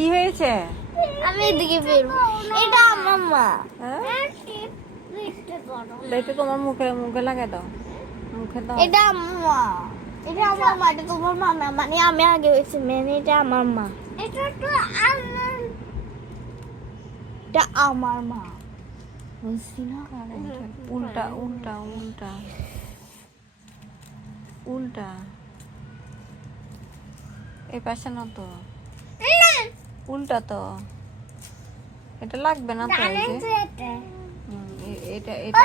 কি হয়েছে? আমি এদিকে ফিরবো। এটা আমার মা। হ্যাঁ? এটা তোমার মুখে মুখে লাগাই দাও, মুখে দাও। এটা আমার মা। এটা আমার মা, এটা তোমার মা না। মানে আমি আগে হয়েছি মেনে, এটা আমার মা। এটা আমার মা। বুঝছি না? উল্টা উল্টা উল্টা উল্টা, এই পাশে না তো, উল্টা তো, এটা লাগবে না তো। এই যে এটা এটা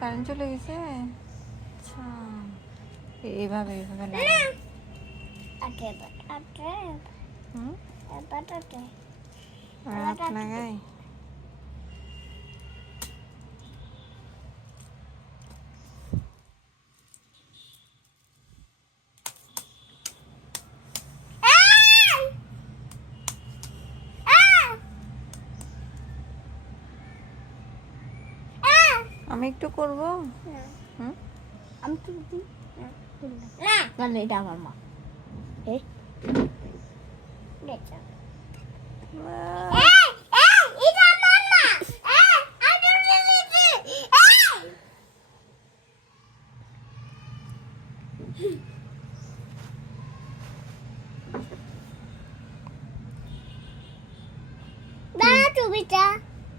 কারেন্ট চলে গেছে। আচ্ছা, এইভাবে এইভাবে লাগাও। হুম, হাত লাগাই। আমি একটু করব। হুম, আমি তো মানে এটা আমার মা।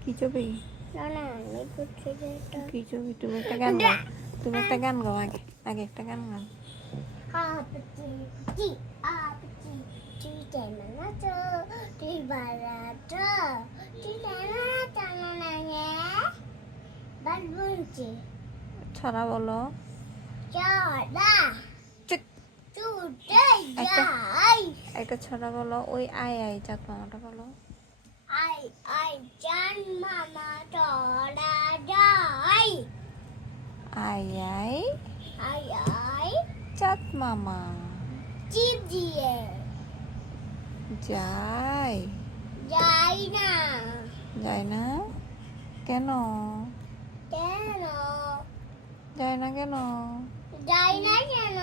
কি ছবি? কি ছবি? তুমি একটা গান গাও, তুমি একটা গান গাও, আগে আগে একটা গান গাও। ছড়া বলো। চিক, একটা ছড়া বলো। ওই আয় আয় চাঁদ মামাটা বলো। আয় আয় চাঁদ মামা যায়। যায় না কেন? যায় না কেন? যাই না কেন?